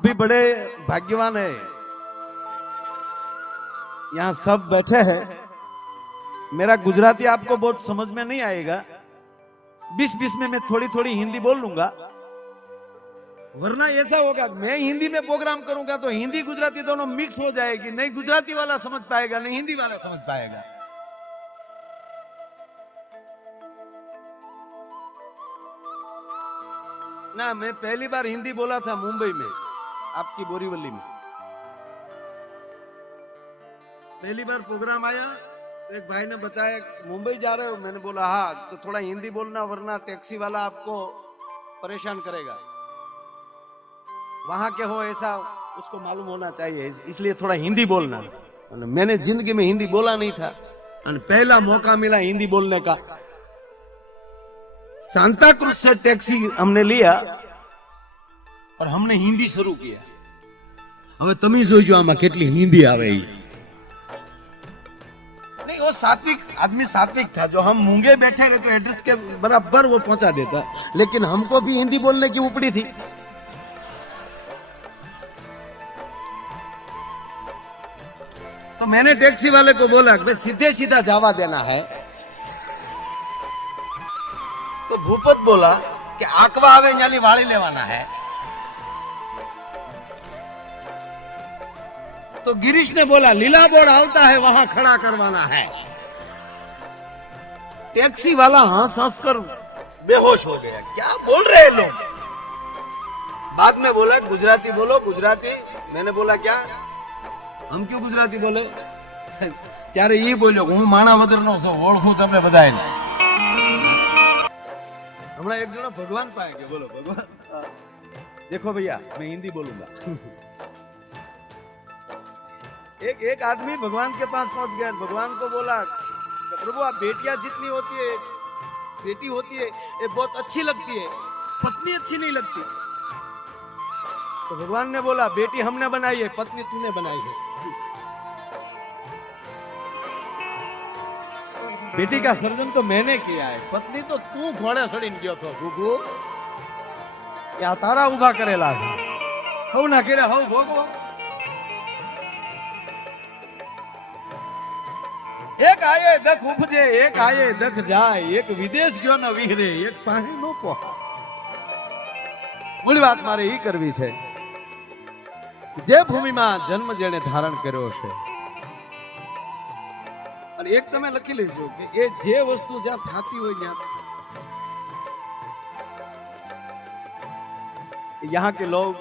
भी बड़े भाग्यवान है, यहाँ सब बैठे हैं। मेरा गुजराती आपको बहुत समझ में नहीं आएगा, बीच बीच में मैं थोड़ी थोड़ी हिंदी बोल लूंगा, वरना ऐसा होगा मैं हिंदी में प्रोग्राम करूंगा तो हिंदी गुजराती दोनों मिक्स हो जाएगी, नहीं गुजराती वाला समझ पाएगा नहीं हिंदी वाला समझ पाएगा। ना मैं पहली बार हिंदी बोला था मुंबई में, आपकी बोरीवली में पहली बार प्रोग्राम आया तो एक भाई ने बताया मुंबई जा रहे हो, मैंने बोला हाँ, तो थोड़ा हिंदी बोलना वरना टैक्सी वाला आपको परेशान करेगा, वहां के हो ऐसा उसको मालूम होना चाहिए, इसलिए थोड़ा हिंदी बोलना। मैंने जिंदगी में हिंदी बोला नहीं था, पहला मौका मिला हिंदी बोलने का। सांता क्रूज से टैक्सी हमने लिया और हमने हिंदी शुरू किया। હવે તમે જોજો આમાં કેટલી हिंदी आवे। नहीं वो सात्विक आदमी सात्विक था, जो हम मूंगे बैठे रहे तो एड्रेस के बराबर वो पहुंचा देता, लेकिन हमको भी हिंदी बोलने की उपड़ी थी। तो मैंने टैक्सी वाले को बोला कि सीधे सीधा जावा देना है, तो भूपत बोला कि आकवा आवे यानी वाली लेवाना है। तो गिरीश ने बोला लीला बोर्ड आता है वहां खड़ा करवाना है। टैक्सी वाला हंस हंस कर बेहोश हो गया, क्या बोल रहे हैं लोग। बाद में बोला गुजराती बोलो गुजराती, मैंने बोला क्या हम क्यों गुजराती बोले, ત્યારે ઈ બોલ્યો હું માણાવદરનો છું, ઓળખું તમને બધાને। हमारा एक जना भगवान पाएंगे, बोलो भगवान। देखो भैया मैं हिंदी बोलूंगा। एक आदमी भगवान के पास पहुंच गया, भगवान को बोला प्रभु आप बेटियां जितनी होती है बेटी होती है ये बहुत अच्छी लगती है, पत्नी अच्छी नहीं लगती। तो भगवान ने बोला बेटी हमने बनाई है, पत्नी तूने बनाई है। बेटी का सर्जन तो मैंने किया है, पत्नी तो तू घोड़े चढ़ीने गयो तो गुगु, या तारा उभा करेला है हव ना करे हव भोगवा। एक आये दख उपजे एक आये दख जाए, एक विदेश गयो न विहरे एक पाहे नो पोहा। मूल बात मारे ई करवी छे, जे भूमि में जन्म जेने धारण कर्यो छे, અને એક તમે લખી લેજો કે એ જે વસ્તુ જ્યાં થાતી હોય ત્યાં, यहाँ के लोग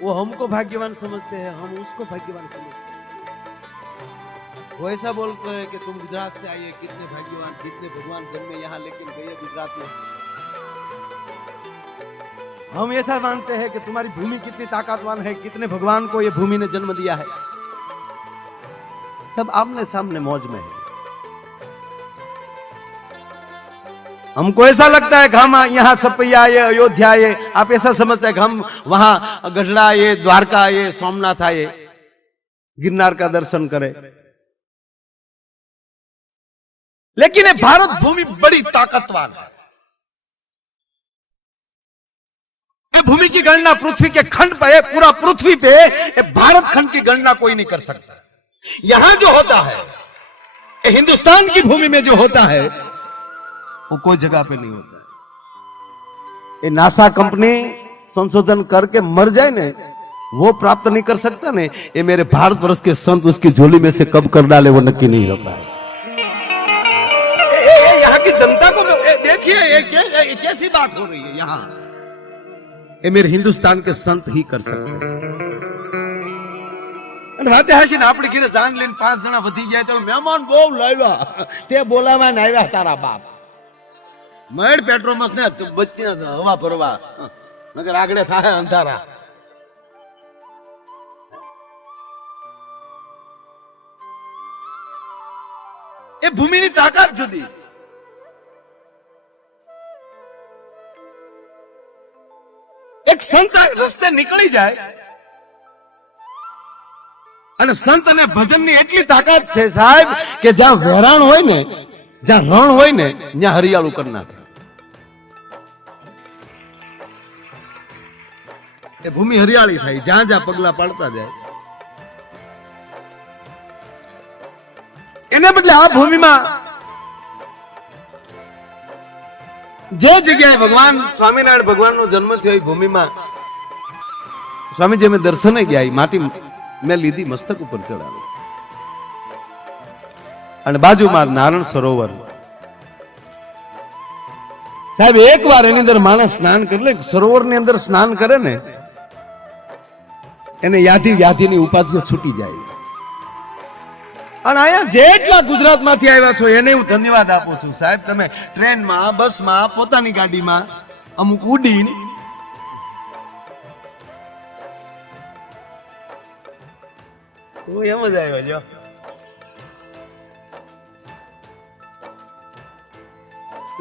वो हमको भाग्यवान समझते हैं, हम उसको भाग्यवान समझते हैं। वो ऐसा बोलते हैं कि तुम गुजरात से आए, कितने भाग्यवान, कितने भगवान जन्मे यहाँ लेकिन गए गुजरात में। हम ऐसा मानते हैं कि तुम्हारी भूमि कितनी ताकतवान है, कितने भगवान को ये भूमि ने जन्म दिया है। सब आमने सामने मौज में है। हमको ऐसा लगता है कि हम यहाँ सपैया आए, अयोध्या आए, आप ऐसा समझते हैं कि हम वहां गढ़ड़ा आए, द्वारका आए, सोमनाथ आए, गिरनार का दर्शन करें। लेकिन ये भारत भूमि बड़ी ताकतवान है। ये भूमि की गणना पृथ्वी के खंड पे, पूरा पृथ्वी पे भारत खंड की गणना कोई नहीं कर सकता। यहां जो होता है हिंदुस्तान की भूमि में जो होता है वो कोई जगह पे नहीं होता है। ये नासा कंपनी संशोधन करके मर जाए ने वो प्राप्त नहीं कर सकता ने, ये मेरे भारतवर्ष के संत उसकी झोली में से कब कर डाले वो नक्की नहीं होता है। यहाँ की जनता को देखिए ये कैसी बात हो रही है, यहाँ ये मेरे हिंदुस्तान के संत ही कर सकते हैं। राते हसी आपड़ी घीरे जान लेने 5 जना वधी गया तो मेहमान बो लाव्या ते बोलावा न आव्या तारा बाप मड पेट्रोमस ने बत्ती न हवा परवा नगर आगड़े थाहे अंधारा। ए भूमि ની તાકાત જુદી। एक संत रस्ते निकली जाए અને સંત અને ભજનની એટલી તાકાત છે સાહેબ કે જ્યાં વેરાણ હોય ને, જ્યાં રણ હોય ને, ત્યાં હરિયાળું કરી નાખે। એ ભૂમિ હરિયાળી થાય, જ્યાં જ્યાં પગલા પાડતા જાય. એને બદલે આ ભૂમિમાં જે જગ્યાએ ભગવાન સ્વામિનારાયણ ભગવાનનો જન્મ થયો એ ભૂમિમાં સ્વામીજી અમે દર્શને ગયા, માટી મેં લીધી, મસ્તક ઉપર ચડાવી, અને બાજુમાં નારાયણ સરોવર. સાહેબ એક વાર એની અંદર માણસ સ્નાન કરે, સરોવરની અંદર સ્નાન કરે ને, એને યાદીની ઉપાધિઓ છૂટી જાય. અને અહીંયા જેટલા ગુજરાતમાંથી આવ્યા છો એને હું ધન્યવાદ આપું છું. સાહેબ તમે ટ્રેનમાં, બસમાં, પોતાની ગાડીમાં અમુક ઉડીને એમ જ આવ્યો જો.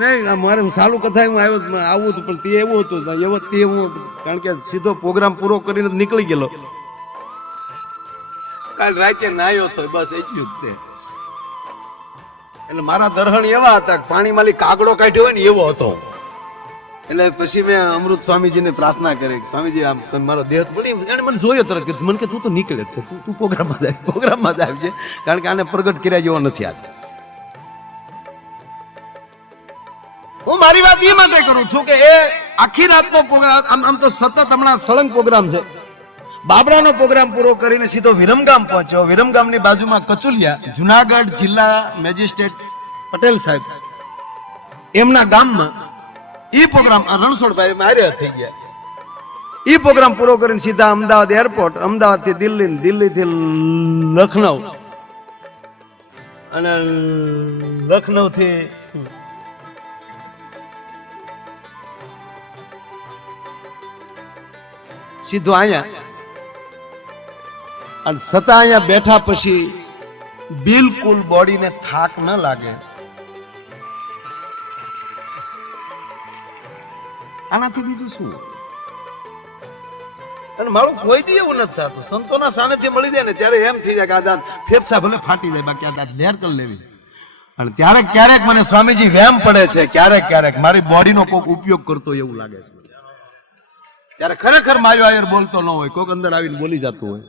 નહીં મારે સાલું કથા હું આવું હતું, પણ તે એવું હતું તે હું, કારણ કે સીધો પ્રોગ્રામ પૂરો કરીને નીકળી ગયેલો. કાલ રાતે નાયો હતો બસ એટલું જ તે. એટલે મારા દર્શન એવા હતા કે પાણી માલી કાગડો કાઢ્યો હોય ને એવો હતો. એટલે પછી મેં અમૃત સ્વામીજીને પ્રાર્થના કરી, સ્વામીજી આમ મારો દેહ પડી. એને મને જોયો તરત કે મને કે તું તો નીકળે, તું પ્રોગ્રામમાં જાય છે, કારણ કે આને પ્રગટ કર્યા જેવો નથી આજે. હું મારી વાત એ માટે કરું છું કે એ આખી રાતનો પ્રોગ્રામ, આમ તો સતત હમણાં સળંગ પ્રોગ્રામ છે. બાબરાનો પ્રોગ્રામ પૂરો કરીને સીધો વિરમગામ પહોંચ્યો. વિરમગામની બાજુમાં કચુલિયા, જુનાગઢ જિલ્લા મેજિસ્ટ્રેટ પટેલ સાહેબ એમના ગામમાં ઈ પ્રોગ્રામ રણછોડભાઈ મારે થઈ ગયા. ઈ પ્રોગ્રામ પૂરો કરીને સીધા અમદાવાદ એરપોર્ટ, અમદાવાદથી દિલ્હી, દિલ્હીથી લખનઉ, અને લખનઉથી સીધું અહીંયા. અને છતાં અહીંયા બેઠા પછી બિલકુલ બોડીને થાક ન લાગે. આનાથી બીજું શું? અને મારું કોઈ દી એવું નથી થતું. સંતોના સાનિધ્ય મળી જાય ને ત્યારે એમ થઈ જાય કે આ ફેફસા ભલે ફાટી જાય, બાકી આ લેર કરી લેવી. અને ત્યારે ક્યારેક મને સ્વામીજી વેમ પડે છે, ક્યારેક મારી બોડીનો કોઈક ઉપયોગ કરતો એવું લાગે છે. ત્યારે ખરેખર માયો આયર બોલતો ન હોય, કોઈક અંદર આવીને બોલી જતું હોય.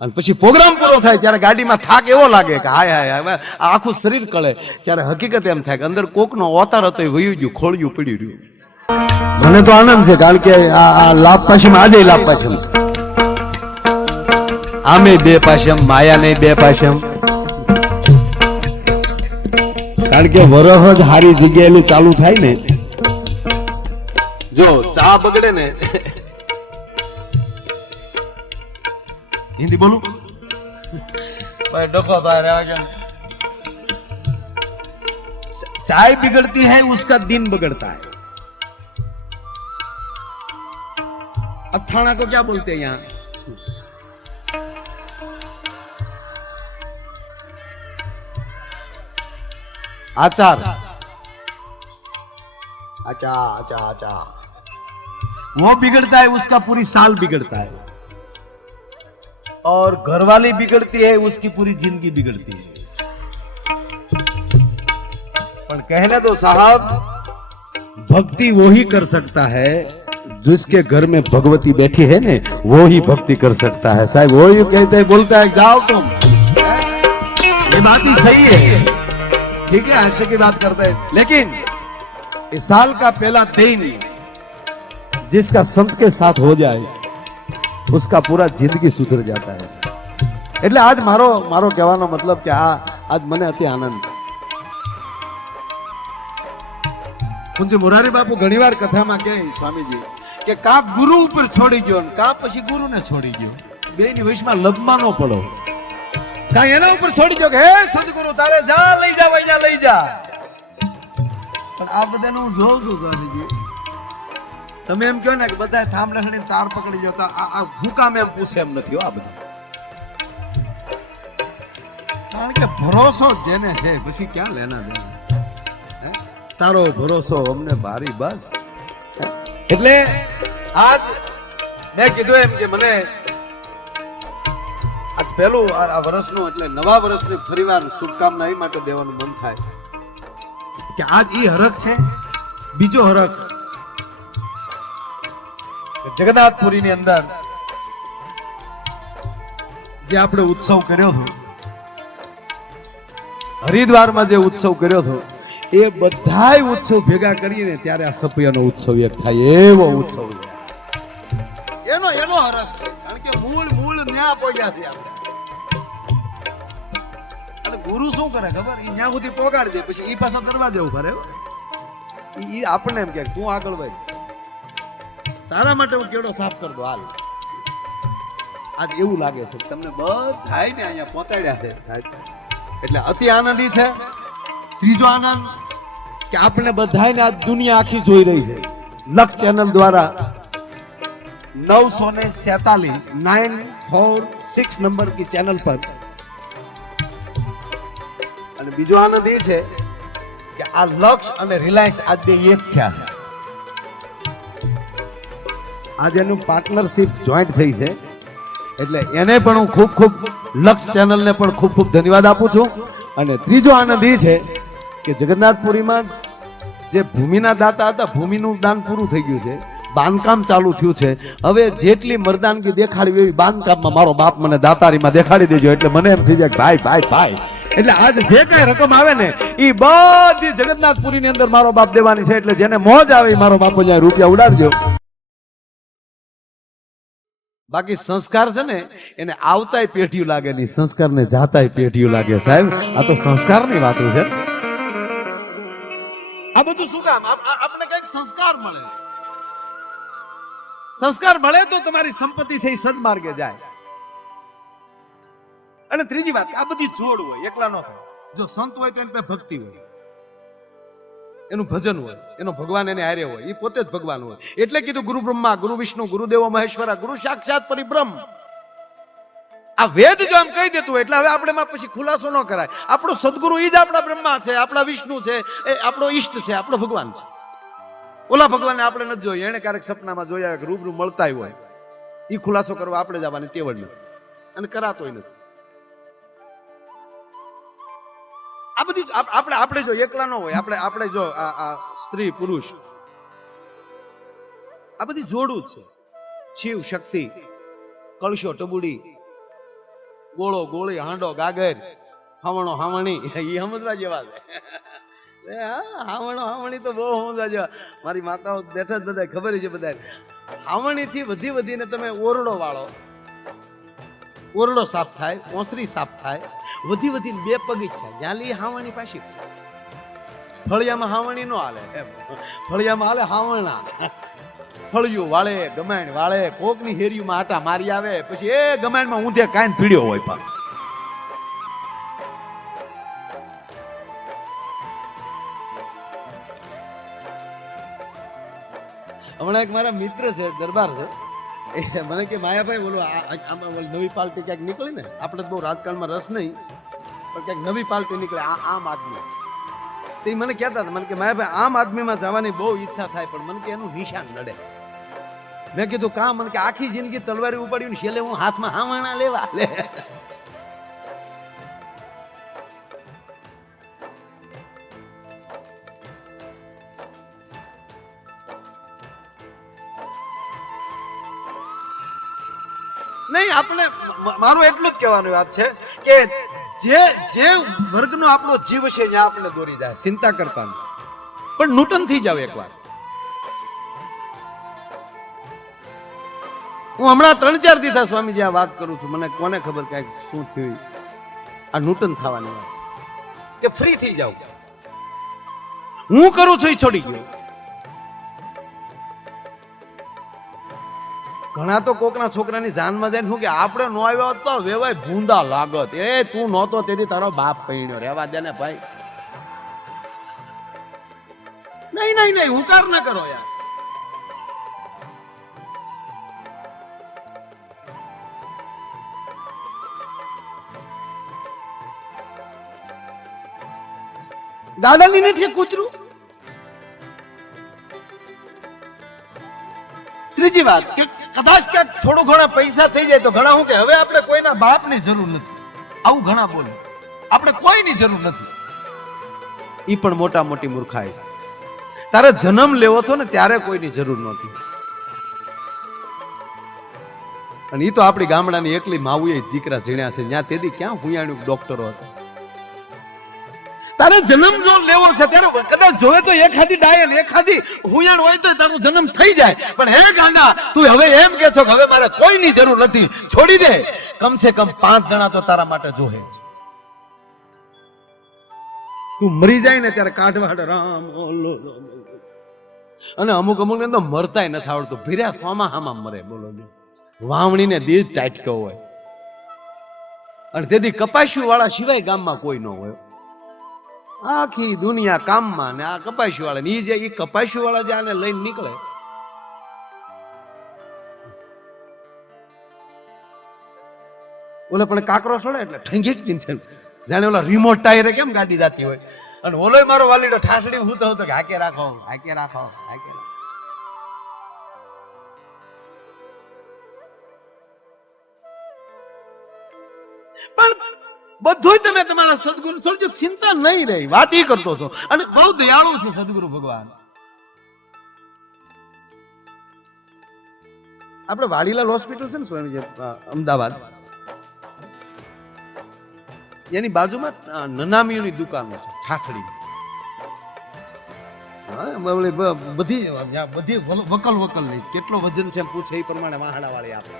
અને પછી પ્રોગ્રામ પૂરો થાય ત્યારે ગાડીમાં થાક એવો લાગે કે હાય હવે આખું શરીર કળે. ત્યારે હકીકત એમ થાય કે અંદર કોકનો અવતાર હતો એ વયું ગયું, ખોળિયું પડી રહ્યું. મને તો આનંદ છે, કારણ કે આ લાભ પાછમ, આજે લાભ પાછમ, આમે બે પાછમ, માયા નહીં બે પાછમ. કારણ કે વરહ જ હારી જગ્યાએ ચાલુ થાય ને, જો ચા બગડે ને, हिंदी बोलू भाई डको चाय बिगड़ती है उसका दिन बिगड़ता है. अथाना को क्या बोलते हैं यहाँ? आचार. आचार वो बिगड़ता है, उसका पूरी साल बिगड़ता है. और घरवाली बिगड़ती है, उसकी पूरी जिंदगी बिगड़ती है. पर कहने दो साहब, भक्ति वो ही कर सकता है जिसके घर में भगवती बैठी है ने, वो ही भक्ति कर सकता है. साहब वो ही कहते हैं, बोलता है जाओ तुम, ये बात ही सही है, ठीक है, ऐसे की बात करते हैं. लेकिन इस साल का पहला दिन जिसका संत के साथ हो जाए, उसका पूरा जिंदगी सुधर जाता है. એટલે આજ મારો કહેવાનો મતલબ કે આજ મને અતિ આનંદ છે. પૂજ્ય મોરારી બાપુ ઘણીવાર કથામાં કહે સ્વામીજી કે કા ગુરુ ઉપર છોડી ગયો ને કા પછી ગુરુને છોડી ગયો, બેની વચમાં લબમાં ન પડો. કા એના ઉપર છોડી ગયો કે હે સદગુરુ તારે જા લઈ જા વઈ જા લઈ જા. પણ આ બધાને હું જોઉં છું સ્વામીજી, તમે એમ કહો ને કે બધા થામ લખડીને તાર પકડી જતા, આ હું કામ એમ પૂછે એમ નથી. આ બધા કારણ કે ભરોસો જેને છે પછી ક્યાં લેના દેના. તારો ભરોસો અમને ભારી બસ. એટલે આજ મેં કીધું એમ કે મને આજ પહેલું આ વર્ષનું, એટલે નવા વર્ષની ફરીવાર શુભકામના એ માટે દેવાનું મન થાય કે આજ ઈ હરખ છે. બીજો હરખ જગન્નાથપુરીની અંદર જે આપણે ઉત્સવ કર્યો હતો, હરિદ્વારમાં જે ઉત્સવ કર્યો હતો, એ બધાય ઉત્સવ ભેગા કરીને ત્યારે આ સપયાનો ઉત્સવ એક થાય એવો ઉત્સવ છે. એનો હરખ છે, કારણ કે મૂળ ન્યા પોગ્યા છે આપણે. અને ગુરુ શું કરે ખબર? એ ન્યા સુધી પોગાડી દે, પછી એ પાછા દરવાજે ઉભા રહે. એ આપણને એમ કે તું આગળ ભાઈ, તારા માટે હું કેડો સાફ કર દો, હાલ. આજ એવું લાગે છે તમને બધાય ને અહીંયા પહોંચાડ્યા છે સાહેબ, એટલે અતિ આનંદી છે. ત્રીજો આનંદ કે આપણે બધાને આ દુનિયા આખી જોઈ રહી છે લક્ષ ચેનલ દ્વારા. 946 નંબર की चैनल पर. અને બીજો આનંદ એ છે કે આ લક્ષ અને રિલાયન્સ આજ બે એક થયા છે. આજે એનું પાર્ટનરશિપ જોઈન્ટ થઈ છે, એટલે એને પણ હું ખૂબ લક્ષ ચેનલને પણ ખૂબ ધન્યવાદ આપું છું. અને ત્રીજો આનંદ એ છે કે જગન્નાથપુરીમાં જે ભૂમિના દાતા હતા, ભૂમિનું દાન પૂરું થઈ ગયું છે, બાંધકામ ચાલુ થયું છે. હવે જેટલી મરદાનગી દેખાડવી એવી બાંધકામમાં મારો બાપ મને દાતારીમાં દેખાડી દેજો. એટલે મને એમ થઈ જાય ભાઈ એટલે આજ જે કઈ રકમ આવે ને એ બધી જગન્નાથપુરીની અંદર મારો બાપ દેવાની છે. એટલે જેને મોજ આવે મારો બાપ અહીંયા રૂપિયા ઉડાડજો. બાકી સંસ્કાર છે ને એને આવતાય પેઢીયું લાગે નહીં, સંસ્કારને જાતાય પેઢીયું લાગે. સાહેબ આ તો સંસ્કારની વાતો છે. આ બધું શું કામ? આપણે કઈક સંસ્કાર મળે. સંસ્કાર મળે તો તમારી સંપત્તિ છે એ સદમાર્ગે જાય. અને ત્રીજી વાત, આ બધી જોડ હોય, એકલા ન થાય. જો સંત હોય તો એની પાસે ભક્તિ હોય, એનું ભજન હોય, એનો ભગવાન એને હારે હોય, એ પોતે જ ભગવાન હોય. એટલે કીધું ગુરુ બ્રહ્મા, ગુરુ વિષ્ણુ, ગુરુદેવો મહેશ્વરા, ગુરુ સાક્ષાત પરિબ્રહ્મ. આ વેદ જો આમ કહી દેતું હોય એટલે હવે આપણે માં પછી ખુલાસો ન કરાય. આપણો સદગુરુ એ જ આપણા બ્રહ્મા છે, આપણા વિષ્ણુ છે, એ આપણો ઈષ્ટ છે, આપણો ભગવાન છે. ઓલા ભગવાનને આપણે નથી જોઈએ, એને ક્યારેક સપનામાં જોયા કે રૂબરૂ મળતા હોય, એ ખુલાસો કરવા આપણે જવાની તેવડ નથી અને કરાતોય નથી. આ બધી આપણે જો એકલા ન હોય, આપણે જો આ સ્ત્રી પુરુષ આ બધી જોડું જ છે. શિવ શક્તિ, કળશો ટબુડી, ગોળો ગોળી, હાંડો ગાગર, હાવણો હાવણી, એ સમજવા જેવા છે. હાવણો હાવણી તો બહુ સમજવા જેવા. મારી માતાઓ બેઠા જ બધા ખબર છે. બધા હાવણી થી વધીને તમે ઓરડો વાળો, ઓરડો સાફ થાય, ઓસરી સાફ થાય, વધીને બે પગીચા જ્યાં લી હાવણી પાછી. ફળિયામાં હાવણી નો હાલે, ફળિયામાં હાલે હાવણા. ફળિયું વાળે, ગમાણ વાળે, કોકની હેરીમાં આટા મારી આવે, પછી એ ગમાણમાં ઊંધે કાંઈ પીડ્યો હોય. પણ હમણાં એક મારા મિત્ર છે, દરબાર છે, એ મને કે માયાભાઈ બોલો આમાં નવી પાર્ટી ક્યાંક નીકળી ને, આપણે બહુ રાજકારણમાં રસ નહીં, પણ ક્યાંક નવી પાર્ટી નીકળે આમ આદમી. તો એ મને કહેતા હતા, મને કે માયાભાઈ આમ આદમીમાં જવાની બહુ ઈચ્છા થાય, પણ મને કે એનું નિશાન નડે. મેં કીધું કામ? મને કે આખી જિંદગી તલવારી ઉપાડ્યું ને છેલ્લે હું હાથમાં હાવણા લેવા લે. નહીં, આપણે મારું એટલું જ કહેવાની વાત છે કે જે વર્ગનો આપણો જીવ છે ત્યાં આપણે દોરી જાય, ચિંતા કરતા નહીં, પણ નૂતન થઈ જાવ એકવાર. હું હમણાં 3-4 દિવસ સ્વામીજી આ વાત કરું છું, મને કોને ખબર કઈક શું થયું. આ નૂતન થવાની વાત કે ફ્રી થઈ જાવ. હું કરું છું એ છોડી ગયો. ઘણા તો કોકના છોકરાની જાનમાં જાય શું કે આપણે નો આવ્યો હોત તો વેવાય ભૂંદા લાગત. એ તું નહોતો તેથી તારો બાપ પૈણ્યો, રહેવા દે ને ભાઈ. નહીં, હુંકાર ના કરો યાર. ગાડાની નીચે કૂતરું. ત્રીજી વાત કે કદાચ ક્યાંક થોડું ઘણા પૈસા થઈ જાય તો ઘણા શું કે હવે આપણે કોઈના બાપની જરૂર નથી, આવું ઘણા બોલે. આપણે કોઈની જરૂર નથી. એ પણ મોટી મૂર્ખાઈ. તારે જન્મ લેવો હતો ને ત્યારે કોઈની જરૂર નહોતી. અને એ તો આપણી ગામડાની એકલી માવુએ દીકરા ઝીણ્યા છે, ત્યાં તેથી ક્યાં હુયાણ્યું ડોક્ટરો હતા. તારે જન્મ જો લેવો છે ત્યારે કદાચ જોવે તો એખાદી ડાયલ એખાદી હુયાણ હોય તો તારો જન્મ થઈ જાય. પણ હે ગાંડા, તું હવે એમ કે છો કે હવે મારે કોઈની જરૂર નથી, છોડી દે. કમસે કમ 5 જણા તો તારા માટે જોહે જ. તું મરી જાય ને ત્યારે કાઢવાડ રામ ઓલો અને અમુક ને તો મરતાય નથી આવડતું, ભીર્યા સોમાં હામાં મરે. બોલો વાવણીને દીજ ટાટકો હોય અને તેથી કપાસ્યું વાળા સિવાય ગામમાં કોઈ ન હોય. આખી દુનિયા કામમાં ને આ કપાસ્યું વાળા ની જે કપાસ્યું વાળા જે આને લઈને નીકળે. ઓલે પણ કાકરો છોડે એટલે ઠંગી જાણે ઓલા રિમોટ ટાયરે કેમ ગાડી જાતી હોય. અને ઓલોય મારો વાલીડો ઠાસડી હું તો કે હાકે રાખો હાકે રાખો હાકે રાખો. પણ બધું તમે તમારા સદગુરુ છોડજો, ચિંતા નહીં રહી. વાત એ કરતો હતો અને બહુ દયાળુ છે સદગુરુ ભગવાન. આપણે વાડીલાલ હોસ્પિટલ છે ને સ્વામી અમદાવાદ, એની બાજુમાં નનામીઓની દુકાનો છે ઠાઠડી. બધી વકલ વકલ નહીં, કેટલો વજન છે પૂછે એ પ્રમાણે વાહડા વાળી આપે.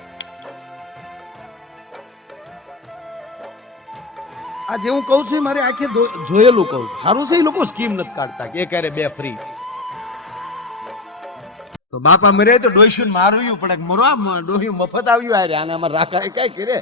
આ જે હું કહું છું એ મારે આખે જોયેલું કહું. સારું છે એ લોકો સ્કીમ નથી કાઢતા કે 1 હારે 2 ફ્રી. તો બાપા મરે તો ડોસ્યું મારવું પડે, મરવા ડોહ્યું મફત આવ્યું. આને આમાં રાખા કઈ કરે